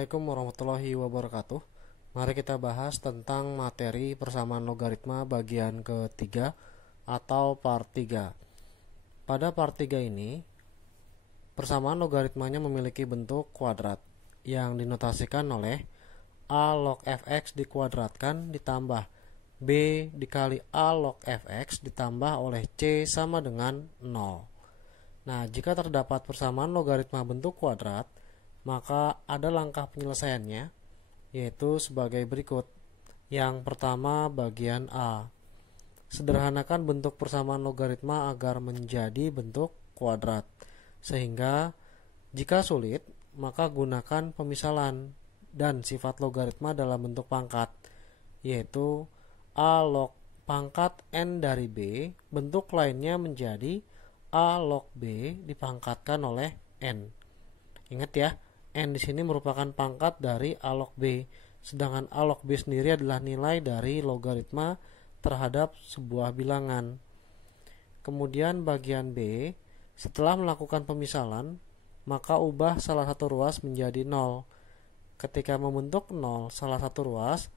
Assalamualaikum warahmatullahi wabarakatuh. Mari kita bahas tentang materi persamaan logaritma bagian ketiga atau part 3. Pada part 3 ini, persamaan logaritmanya memiliki bentuk kuadrat yang dinotasikan oleh A log fx dikuadratkan ditambah B dikali A log fx ditambah oleh C sama dengan 0. Nah, jika terdapat persamaan logaritma bentuk kuadrat, maka ada langkah penyelesaiannya, yaitu sebagai berikut. Yang pertama, bagian A. Sederhanakan bentuk persamaan logaritma agar menjadi bentuk kuadrat. Sehingga, jika sulit, maka gunakan pemisalan dan sifat logaritma dalam bentuk pangkat, yaitu A log pangkat N dari B, bentuk lainnya menjadi A log B dipangkatkan oleh N. Ingat ya, N di sini merupakan pangkat dari A log B, sedangkan A log B sendiri adalah nilai dari logaritma terhadap sebuah bilangan. Kemudian bagian B, setelah melakukan pemisalan, maka ubah salah satu ruas menjadi 0. Ketika membentuk 0 salah satu ruas,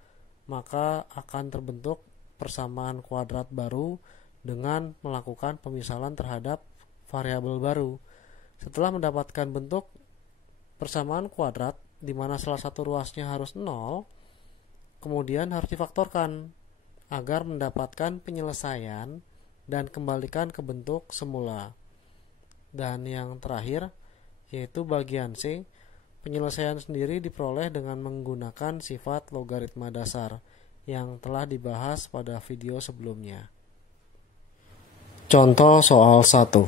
maka akan terbentuk persamaan kuadrat baru dengan melakukan pemisalan terhadap variabel baru. Setelah mendapatkan bentuk persamaan kuadrat di mana salah satu ruasnya harus 0, kemudian harus difaktorkan agar mendapatkan penyelesaian dan kembalikan ke bentuk semula. Dan yang terakhir, yaitu bagian C, penyelesaian sendiri diperoleh dengan menggunakan sifat logaritma dasar yang telah dibahas pada video sebelumnya. Contoh soal 1.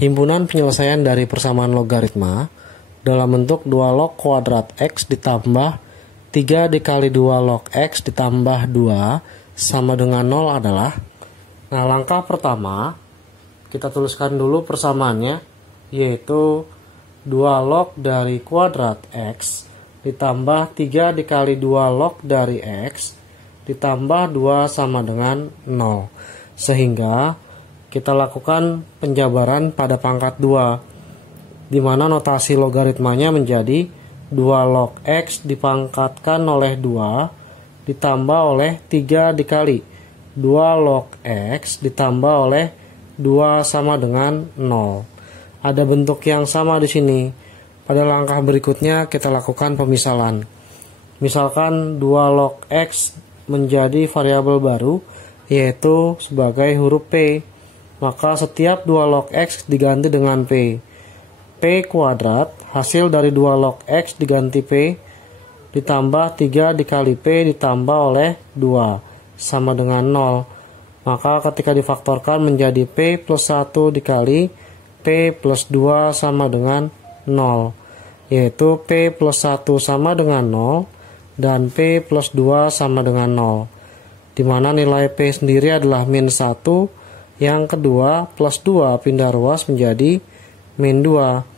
Himpunan penyelesaian dari persamaan logaritma dalam bentuk 2 log kuadrat X ditambah 3 dikali 2 log X ditambah 2 sama dengan 0 adalah. Nah, langkah pertama kita tuliskan dulu persamaannya, yaitu 2 log dari kuadrat X ditambah 3 dikali 2 log dari X ditambah 2 sama dengan 0. Sehingga kita lakukan penjabaran pada pangkat 2, di mana notasi logaritmanya menjadi 2 log X dipangkatkan oleh 2 ditambah oleh 3 dikali 2 log X ditambah oleh 2 sama dengan 0. Ada bentuk yang sama di sini. Pada langkah berikutnya kita lakukan pemisalan. Misalkan 2 log X menjadi variabel baru, yaitu sebagai huruf P. Maka setiap 2 log X diganti dengan P. P kuadrat, hasil dari 2 log X diganti P, ditambah 3 dikali P ditambah oleh 2, sama dengan 0. Maka ketika difaktorkan menjadi P plus 1 dikali P plus 2 sama dengan 0, yaitu P plus 1 sama dengan 0, dan P plus 2 sama dengan 0. Dimana nilai P sendiri adalah min 1, yang kedua plus 2 pindah ruas menjadi min 2.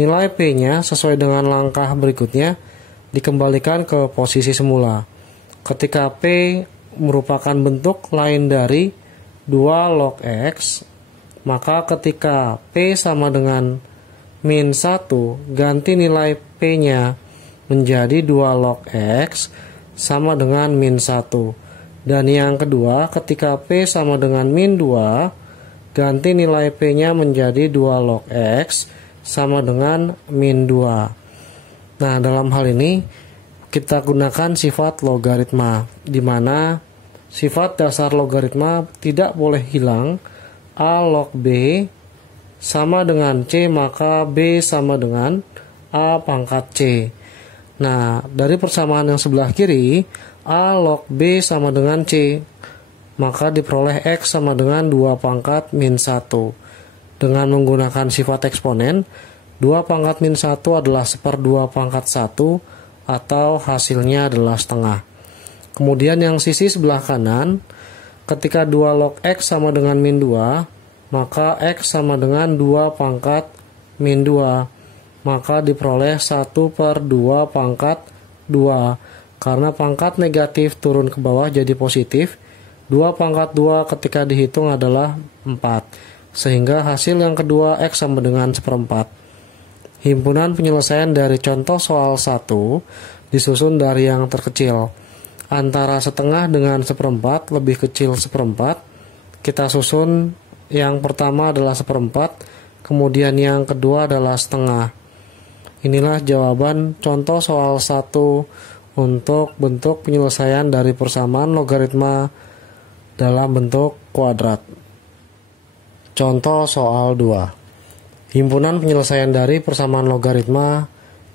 Nilai P-nya sesuai dengan langkah berikutnya dikembalikan ke posisi semula. Ketika P merupakan bentuk lain dari 2 log X, maka ketika P sama dengan min 1, ganti nilai P-nya menjadi 2 log X sama dengan min 1. Dan yang kedua, ketika P sama dengan min 2, ganti nilai P-nya menjadi 2 log X sama dengan min 2. Nah, dalam hal ini kita gunakan sifat logaritma, di mana sifat dasar logaritma tidak boleh hilang. A log B sama dengan C, maka B sama dengan A pangkat C. Nah, dari persamaan yang sebelah kiri, A log B sama dengan C, maka diperoleh X sama dengan 2 pangkat min 1. Dengan menggunakan sifat eksponen, 2 pangkat min 1 adalah 1/2 pangkat 1, atau hasilnya adalah setengah. Kemudian yang sisi sebelah kanan, ketika 2 log X sama dengan min 2, maka X sama dengan 2 pangkat min 2, maka diperoleh 1/2 pangkat 2. Karena pangkat negatif turun ke bawah jadi positif, 2 pangkat 2 ketika dihitung adalah 4. Sehingga hasil yang kedua X sama dengan 1/4. Himpunan penyelesaian dari contoh soal 1 disusun dari yang terkecil. Antara setengah dengan seperempat lebih kecil seperempat. Kita susun yang pertama adalah seperempat, kemudian yang kedua adalah setengah. Inilah jawaban contoh soal 1 untuk bentuk penyelesaian dari persamaan logaritma dalam bentuk kuadrat. Contoh soal 2. Himpunan penyelesaian dari persamaan logaritma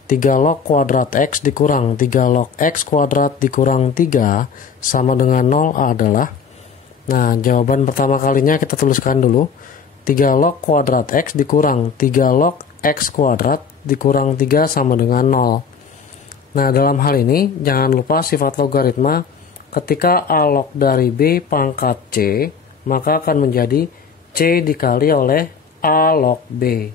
3 log kuadrat X dikurang 3 log X kuadrat dikurang 3 sama dengan 0 adalah. Nah, jawaban pertama kalinya kita tuliskan dulu. 3 log kuadrat X dikurang 3 log X kuadrat dikurang 3 sama dengan 0. Nah, dalam hal ini jangan lupa sifat logaritma. Ketika A log dari B pangkat C, maka akan menjadi C dikali oleh A log B.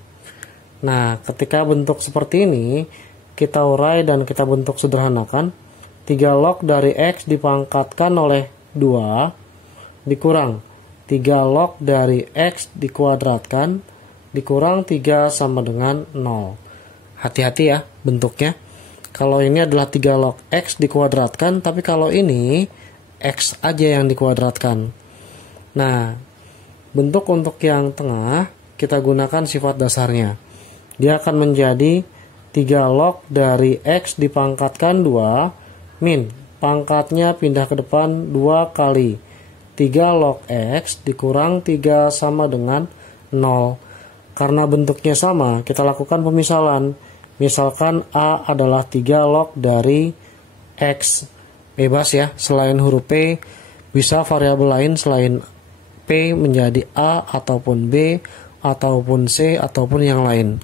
Nah, ketika bentuk seperti ini, kita urai dan kita bentuk sederhanakan. 3 log dari X dipangkatkan oleh 2 dikurang 3 log dari X dikuadratkan dikurang 3 sama dengan 0. Hati-hati ya bentuknya. Kalau ini adalah 3 log X dikuadratkan, tapi kalau ini X aja yang dikuadratkan. Nah, bentuk untuk yang tengah kita gunakan sifat dasarnya. Dia akan menjadi 3 log dari X dipangkatkan 2 min pangkatnya pindah ke depan 2 kali 3 log X dikurang 3 sama dengan 0. Karena bentuknya sama, kita lakukan pemisalan. Misalkan A adalah 3 log dari X. Bebas ya, selain huruf P bisa variabel lain selain P menjadi A ataupun B ataupun C ataupun yang lain.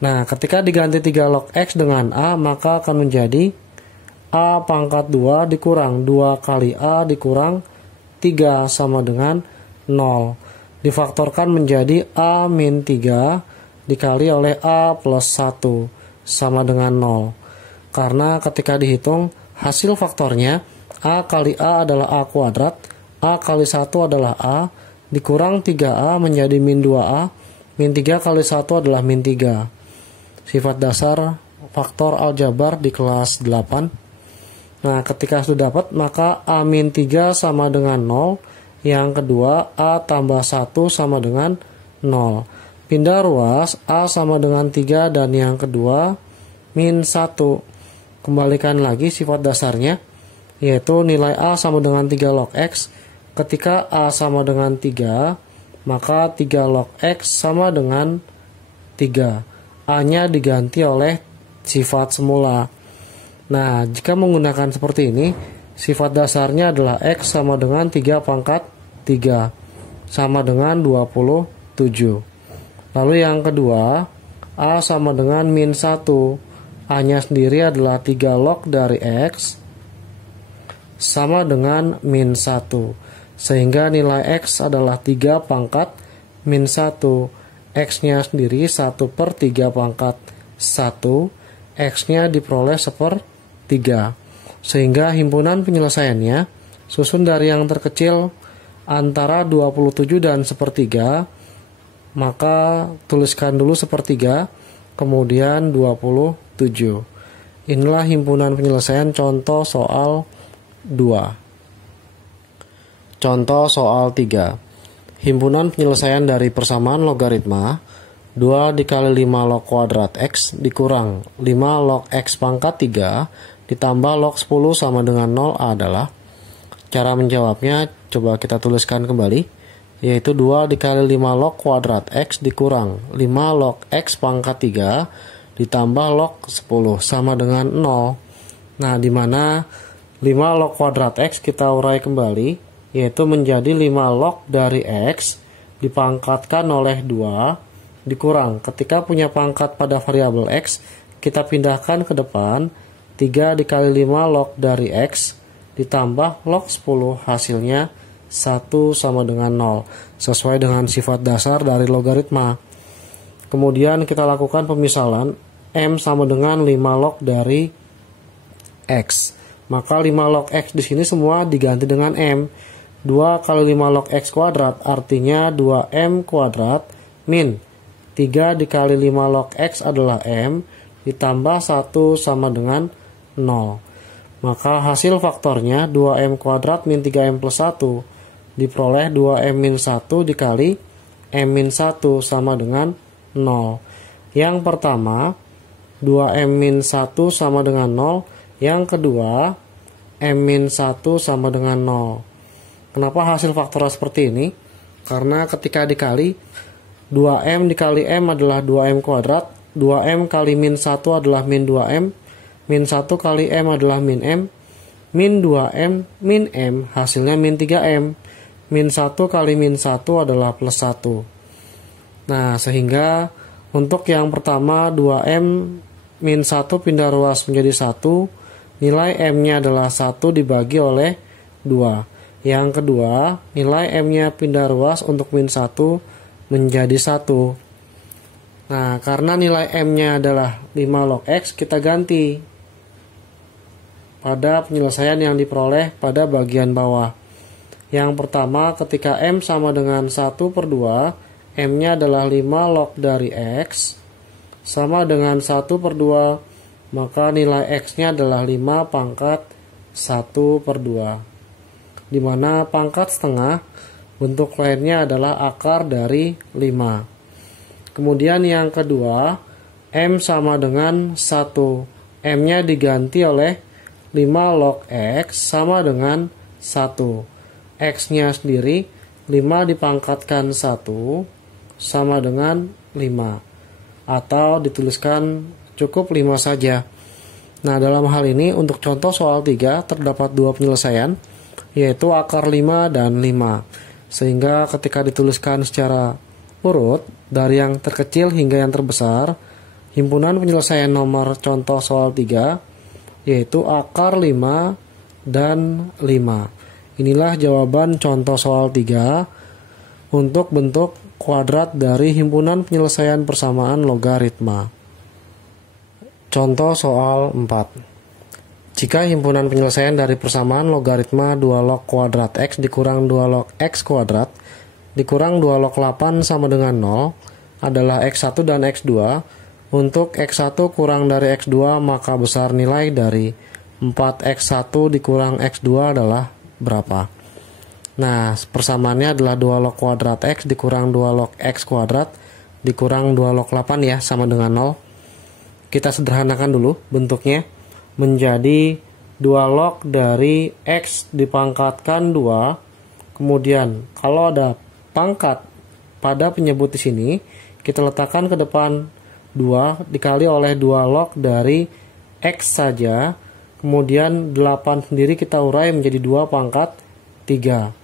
Nah, ketika diganti 3 log X dengan A, maka akan menjadi A pangkat 2 dikurang 2 kali A dikurang 3 sama dengan 0. Difaktorkan menjadi A min 3 dikali oleh A plus 1 sama dengan 0. Karena ketika dihitung hasil faktornya, A kali A adalah A kuadrat, A kali 1 adalah A, dikurang 3A menjadi min 2A, min 3 kali 1 adalah min 3. Sifat dasar faktor aljabar di kelas 8. Nah, ketika sudah dapat, maka A min 3 sama dengan 0. Yang kedua, A tambah 1 sama dengan 0. Pindah ruas, A sama dengan 3 dan yang kedua, min 1. Kembalikan lagi sifat dasarnya, yaitu nilai A sama dengan 3 log X. Ketika A sama dengan 3, maka 3 log X sama dengan 3. A-nya diganti oleh sifat semula. Nah, jika menggunakan seperti ini, sifat dasarnya adalah X sama dengan 3 pangkat 3, sama dengan 27. Lalu yang kedua, A sama dengan min 1. A-nya sendiri adalah 3 log dari X, sama dengan min 1. Sehingga nilai X adalah 3 pangkat min 1. X-nya sendiri 1 per 3 pangkat 1. X-nya diperoleh 1/3. Sehingga himpunan penyelesaiannya susun dari yang terkecil antara 27 dan 1/3. Maka tuliskan dulu 1/3, kemudian 27. Inilah himpunan penyelesaian contoh soal 2. Contoh soal 3. Himpunan penyelesaian dari persamaan logaritma 2 dikali 5 log kuadrat X dikurang 5 log X pangkat 3 ditambah log 10 sama dengan 0 adalah. Cara menjawabnya coba kita tuliskan kembali, yaitu 2 dikali 5 log kuadrat X dikurang 5 log X pangkat 3 ditambah log 10 sama dengan 0. Nah, di mana 5 log kuadrat X kita urai kembali, yaitu menjadi 5 log dari X dipangkatkan oleh 2 dikurang. Ketika punya pangkat pada variabel X, kita pindahkan ke depan 3 dikali 5 log dari X ditambah log 10, hasilnya 1 sama dengan 0, sesuai dengan sifat dasar dari logaritma. Kemudian kita lakukan pemisalan, M sama dengan 5 log dari X. Maka 5 log X di sini semua diganti dengan M. 2 kali 5 log X kuadrat artinya 2M kuadrat min 3 dikali 5 log X adalah M, ditambah 1 sama dengan 0. Maka hasil faktornya 2M kuadrat min 3M plus 1 diperoleh 2M min 1 dikali M min 1 sama dengan 0. Yang pertama 2M min 1 sama dengan 0. Yang kedua M min 1 sama dengan 0. Kenapa hasil faktorial seperti ini? Karena ketika dikali 2M dikali M adalah 2M kuadrat, 2M kali min 1 adalah min 2M, min 1 kali M adalah min M, min 2M min M hasilnya min 3M, min 1 kali min 1 adalah plus 1. Nah, sehingga untuk yang pertama 2M min 1 pindah ruas menjadi 1, nilai M-nya adalah 1 dibagi oleh 2. Yang kedua, nilai M-nya pindah ruas untuk min 1 menjadi 1. Nah, karena nilai M-nya adalah 5 log X, kita ganti pada penyelesaian yang diperoleh pada bagian bawah. Yang pertama, ketika M sama dengan 1/2, M-nya adalah 5 log dari X, sama dengan 1/2, maka nilai X-nya adalah 5 pangkat 1/2. Di mana pangkat setengah bentuk lainnya adalah akar dari 5. Kemudian yang kedua, M sama dengan 1. M-nya diganti oleh 5 log X sama dengan 1. X-nya sendiri 5 dipangkatkan 1 sama dengan 5. Atau dituliskan cukup 5 saja. Nah, dalam hal ini untuk contoh soal 3 terdapat dua penyelesaian, yaitu akar 5 dan 5. Sehingga ketika dituliskan secara urut dari yang terkecil hingga yang terbesar, himpunan penyelesaian nomor contoh soal 3 yaitu akar 5 dan 5. Inilah jawaban contoh soal 3 untuk bentuk kuadrat dari himpunan penyelesaian persamaan logaritma. Contoh soal 4. Jika himpunan penyelesaian dari persamaan logaritma 2 log kuadrat X dikurang 2 log X kuadrat dikurang 2 log 8 sama dengan 0 adalah X1 dan X2, untuk X1 kurang dari X2 maka besar nilai dari 4X1 dikurang X2 adalah berapa? Nah, persamaannya adalah 2 log kuadrat X dikurang 2 log X kuadrat dikurang 2 log 8 ya, sama dengan 0. Kita sederhanakan dulu bentuknya menjadi 2 log dari X dipangkatkan 2. Kemudian kalau ada pangkat pada penyebut di sini, kita letakkan ke depan 2 dikali oleh 2 log dari X saja. Kemudian 8 sendiri kita urai menjadi 2 pangkat 3.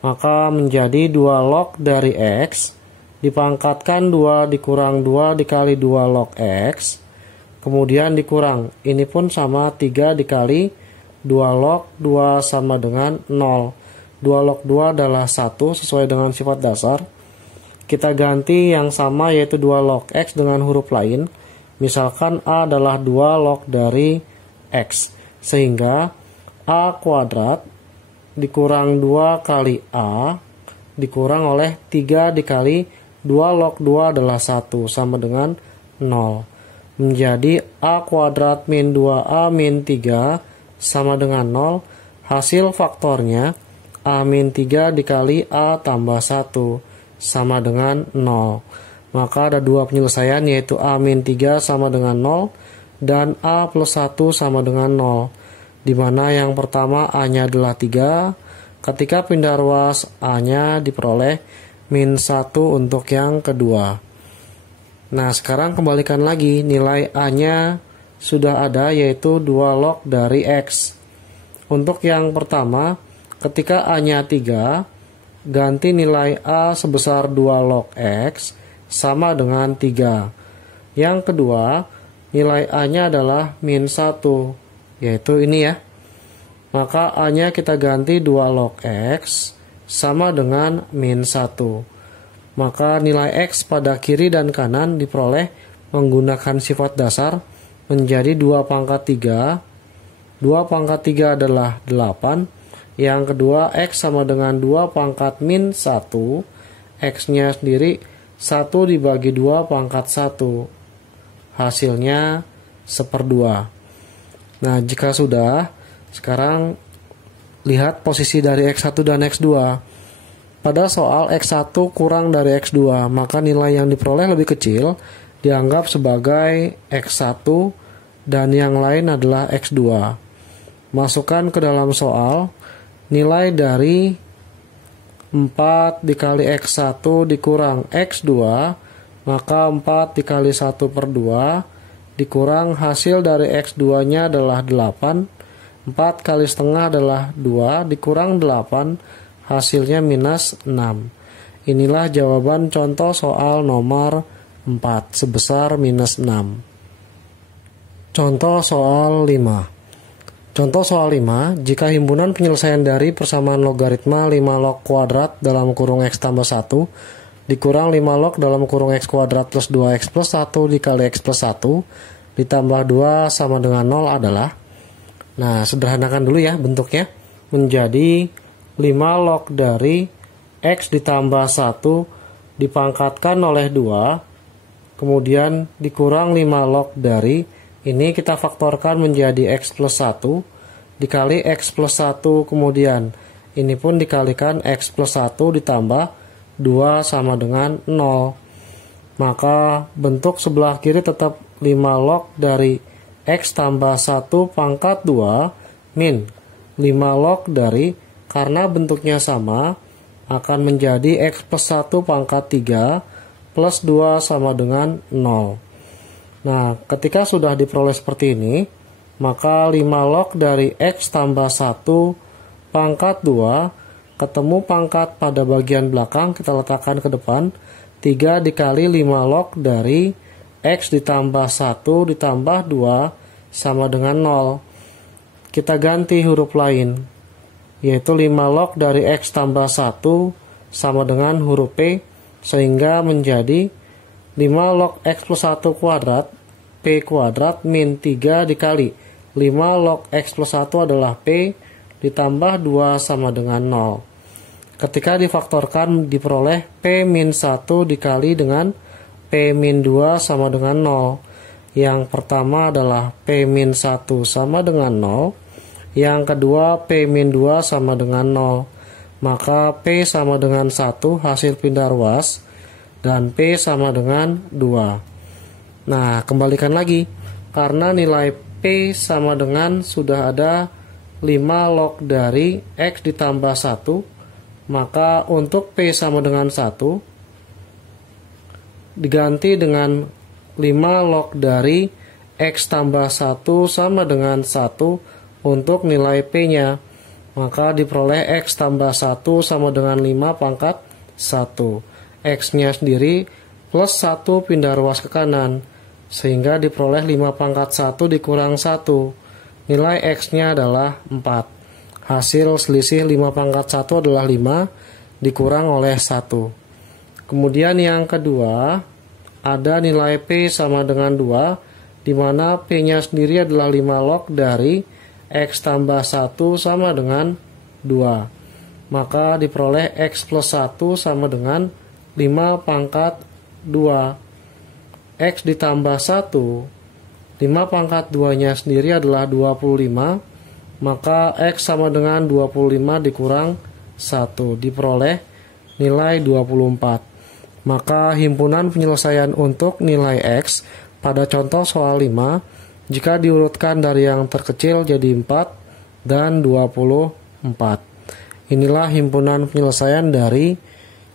Maka menjadi 2 log dari X dipangkatkan 2 dikurang 2 dikali 2 log X. Kemudian dikurang, ini pun sama 3 dikali 2 log 2 sama dengan 0. 2 log 2 adalah 1 sesuai dengan sifat dasar. Kita ganti yang sama yaitu 2 log X dengan huruf lain. Misalkan A adalah 2 log dari X. Sehingga A kuadrat dikurang 2 kali A dikurang oleh 3 dikali 2 log 2 adalah 1 sama dengan 0. Menjadi A kuadrat min 2A min 3 sama dengan 0. Hasil faktornya A min 3 dikali A tambah 1 sama dengan 0. Maka ada dua penyelesaian yaitu A min 3 sama dengan 0 dan A plus 1 sama dengan 0. Dimana yang pertama A-nya adalah 3. Ketika pindah ruas A-nya diperoleh min 1 untuk yang kedua. Nah, sekarang kembalikan lagi, nilai A-nya sudah ada yaitu 2 log dari X. Untuk yang pertama, ketika A-nya 3, ganti nilai A sebesar 2 log X sama dengan 3. Yang kedua, nilai A-nya adalah min 1, yaitu ini ya. Maka A-nya kita ganti 2 log X sama dengan min 1. Maka nilai X pada kiri dan kanan diperoleh menggunakan sifat dasar menjadi 2 pangkat 3. 2 pangkat 3 adalah 8. Yang kedua X sama dengan 2 pangkat min 1. X-nya sendiri 1 dibagi 2 pangkat 1. Hasilnya 1/2. Nah, jika sudah, sekarang lihat posisi dari X1 dan X2. Pada soal X1 kurang dari X2, maka nilai yang diperoleh lebih kecil dianggap sebagai X1 dan yang lain adalah X2. Masukkan ke dalam soal nilai dari 4 dikali X1 dikurang X2, maka 4 dikali 1/2 dikurang hasil dari X2 nya adalah 8. 4 kali setengah adalah 2 dikurang 8, hasilnya minus 6. Inilah jawaban contoh soal nomor 4 sebesar minus 6. Contoh soal 5. Contoh soal 5, jika himpunan penyelesaian dari persamaan logaritma 5 log kuadrat dalam kurung X tambah 1 dikurang 5 log dalam kurung X kuadrat plus 2X plus 1 dikali X plus 1 ditambah 2 sama dengan 0 adalah. Nah, sederhanakan dulu ya bentuknya. Menjadi 5 log dari X ditambah 1 dipangkatkan oleh 2, kemudian dikurang 5 log dari, ini kita faktorkan menjadi X plus 1 dikali X plus 1, kemudian ini pun dikalikan X plus 1 ditambah 2 sama dengan 0. Maka bentuk sebelah kiri tetap 5 log dari X tambah 1 pangkat 2 min 5 log dari, karena bentuknya sama, akan menjadi X plus 1 pangkat 3 plus 2 sama dengan 0. Nah, ketika sudah diperoleh seperti ini, maka 5 log dari X tambah 1 pangkat 2 ketemu pangkat pada bagian belakang, kita letakkan ke depan. 3 dikali 5 log dari X ditambah 1 ditambah 2 sama dengan 0. Kita ganti huruf lain, yaitu 5 log dari X tambah 1 sama dengan huruf P, sehingga menjadi 5 log X plus 1 kuadrat P kuadrat min 3 dikali 5 log X plus 1 adalah P ditambah 2 sama dengan 0. Ketika difaktorkan diperoleh P min 1 dikali dengan P min 2 sama dengan 0. Yang pertama adalah P min 1 sama dengan 0. Yang kedua P min 2 sama dengan 0. Maka P sama dengan 1 hasil pindah ruas dan P sama dengan 2. Nah, kembalikan lagi. Karena nilai P sama dengan sudah ada 5 log dari X ditambah 1, maka untuk P sama dengan 1 diganti dengan 5 log dari X tambah 1 sama dengan 1 untuk nilai P-nya. Maka diperoleh X tambah 1 sama dengan 5 pangkat 1. X-nya sendiri plus 1 pindah ruas ke kanan, sehingga diperoleh 5 pangkat 1 dikurang 1. Nilai X-nya adalah 4. Hasil selisih 5 pangkat 1 adalah 5 dikurang oleh 1. Kemudian yang kedua, ada nilai P sama dengan 2, di mana P-nya sendiri adalah 5 log dari X tambah 1 sama dengan 2. Maka diperoleh X plus 1 sama dengan 5 pangkat 2. X ditambah 1, 5 pangkat 2-nya sendiri adalah 25. Maka X sama dengan 25 dikurang 1, diperoleh nilai 24. Maka himpunan penyelesaian untuk nilai X pada contoh soal 5, jika diurutkan dari yang terkecil jadi 4 dan 24. Inilah himpunan penyelesaian dari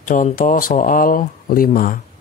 contoh soal 5.